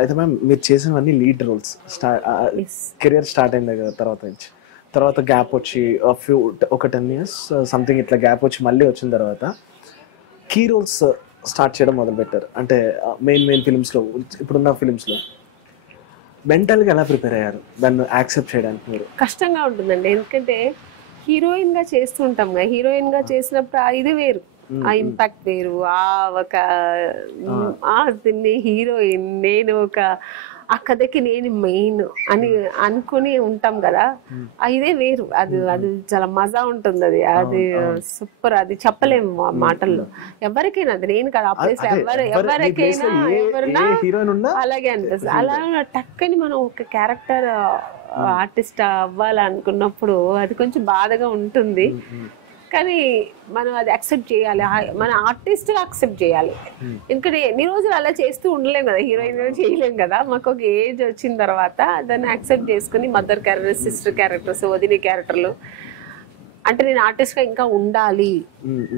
అయితే మ్యామ్ మీరు చేసినవన్నీ lead roles Yes. Career start అయింది కదా తర్వాత నుంచి తర్వాత గ్యాప్ వచ్చి ఒక 10 years సంథింగ్ ఇట్లా గ్యాప్ వచ్చి మళ్ళీ వచ్చిన తర్వాత కీ రోల్స్ స్టార్ట్ చేయడం మొదలు పెట్టారు అంటే మెయిన్ ఫిలిమ్స్లో ఇప్పుడున్న ఫిలిమ్స్లో మెంటల్గా ఎలా ప్రిపేర్ అయ్యారు దాన్ని యాక్సెప్ట్ చేయడానికి మీరు? కష్టంగా ఉంటుందండి, ఎందుకంటే హీరోయిన్ గా చేస్తుంటాం కదా, హీరోయిన్ గా చేసినప్పుడు ఇది వేరు, ఆ ఇంపాక్ట్ వేరు. ఒక దీన్ని హీరోయిన్, నేను ఆ కథకి నేను మెయిన్ అని అనుకుని ఉంటాం కదా, ఇదే వేరు. అది చాలా మజా ఉంటుంది. అది సూపర్, అది చెప్పలేము ఆ మాటల్లో. ఎవరికైనా అది నేను కదా, ఎవరికైనా ఎవరైనా అలాగే అనిపిస్తుంది. అలా టక్కని మనం ఒక క్యారెక్టర్ ఆర్టిస్ట్ అవ్వాలనుకున్నప్పుడు అది కొంచెం బాధగా ఉంటుంది, కానీ మనం అది అక్సెప్ట్ చేయాలి, మన ఆర్టిస్ట్ అక్సెప్ట్ చేయాలి. ఎందుకంటే ఎన్ని రోజులు అలా చేస్తూ ఉండలేం కదా, హీరోయిన్ చేయలేం కదా. మాకు ఒక ఏజ్ వచ్చిన తర్వాత దాన్ని అక్సెప్ట్ చేసుకుని మదర్ క్యారెక్టర్స్, సిస్టర్ క్యారెక్టర్స్, వదిన క్యారెక్టర్లు, అంటే నేను ఆర్టిస్ట్గా ఇంకా ఉండాలి,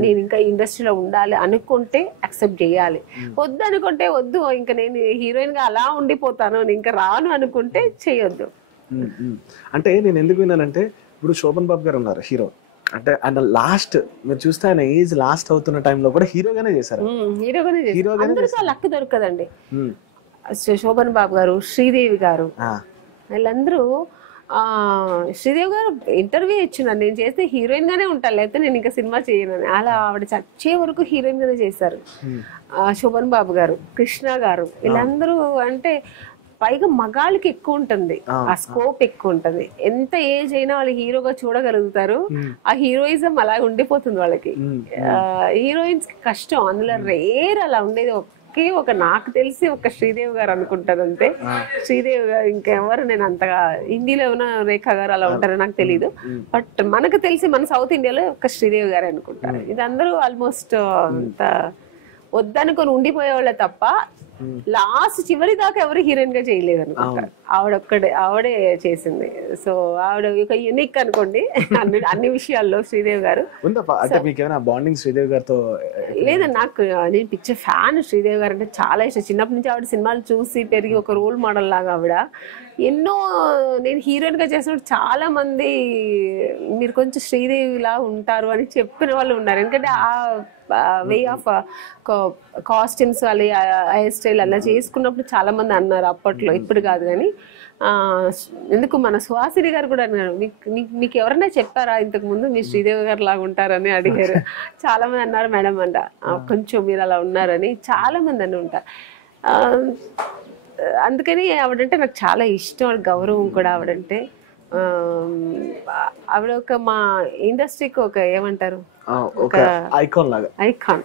నేను ఇంకా ఇండస్ట్రీలో ఉండాలి అనుకుంటే అక్సెప్ట్ చేయాలి. వద్దు అనుకుంటే వద్దు, ఇంకా నేను హీరోయిన్గా అలా ఉండిపోతాను, నేను ఇంకా రాను అనుకుంటే చేయొద్దు. అంటే నేను ఎందుకు విన్నానంటే ఇప్పుడు శోభన్ బాబు గారు ఉన్నారు హీరో, అంటే ఆయన లాస్ట్ మీరు చూస్తే ఆయన ఏజ్ లాస్ట్ అవుతున్న టైంలో కూడా హీరోగానే చేశారు. అందరికీ లక్ దొరకదండి. శోభన్ బాబు గారు, శ్రీదేవి గారు, వీళ్ళందరూ శ్రీదేవి గారు ఇంటర్వ్యూ ఇచ్చినారు, నేను చేస్తే హీరోయిన్ గానే ఉంటాను, లేకపోతే నేను ఇంకా సినిమా చేయను. అలా ఆవిడ చచ్చే వరకు హీరోయిన్ గానే చేశారు. శోభన్ బాబు గారు, కృష్ణ గారు, వీళ్ళందరూ అంటే పైగా మగాళ్ళకి ఎక్కువ ఉంటుంది, ఆ స్కోప్ ఎక్కువ ఉంటుంది. ఎంత ఏజ్ అయినా వాళ్ళు హీరోగా చూడగలుగుతారు, ఆ హీరోయిజం అలా ఉండిపోతుంది వాళ్ళకి. హీరోయిన్స్ కి కష్టం, అందులో రేర్ అలా ఉండేది నాకు తెలిసి ఒక శ్రీదేవి గారు అనుకుంటారు అంతే. శ్రీదేవి గారు, ఇంకెవరు నేను అంతగా హిందీలో ఏమైనా రేఖా గారు అలా ఉంటారో నాకు తెలీదు, బట్ మనకు తెలిసి మన సౌత్ ఇండియాలో ఒక శ్రీదేవి గారు అనుకుంటారు. ఇది అందరూ ఆల్మోస్ట్ అంత వద్దనుకొని ఉండిపోయే వాళ్ళే తప్ప లాస్ట్ చివరి దాకా ఎవరు హీరోయిన్ గా చేయలేదు అనుకుంటారు. ఆవిడే చేసింది. సో ఆవిడ ఒక యూనిక్ అనుకోండి అన్ని విషయాల్లో శ్రీదేవి గారు. శ్రీదేవి గారితో లేదండి, నేను పిక్చర్ ఫ్యాన్. శ్రీదేవి గారు అంటే చాలా ఇష్టం. చిన్నప్పటి నుంచి ఆవిడ సినిమాలు చూసి పెరిగి ఒక రోల్ మోడల్ లాగా ఆవిడ. ఎన్నో నేను హీరోయిన్ గా చేసినప్పుడు చాలా మంది మీరు కొంచెం శ్రీదేవిలా ఉంటారు అని చెప్పిన వాళ్ళు ఉన్నారు. ఎందుకంటే ఆ వే ఆఫ్ కాస్ట్యూమ్స్ అలా హెయిర్ స్టైల్ అలా చేసుకున్నప్పుడు చాలా మంది అన్నారు అప్పట్లో, ఇప్పుడు కాదు కానీ. ఎందుకు మన సుహాసిని గారు కూడా అన్నారు, మీకు ఎవరైనా చెప్పారా ఇంతకు ముందు మీ శ్రీదేవి గారు లాగా ఉంటారని అడిగారు. చాలా మంది అన్నారు మేడం అంట, కొంచెం మీరు అలా ఉన్నారని చాలా మంది అని ఉంటారు. అందుకని ఆవిడంటే నాకు చాలా ఇష్టం, గౌరవం కూడా ఆవిడంటే. ఆవిడ ఒక మా ఇండస్ట్రీకి ఒక ఏమంటారు, ఐకాన్ లాగా. ఐకాన్.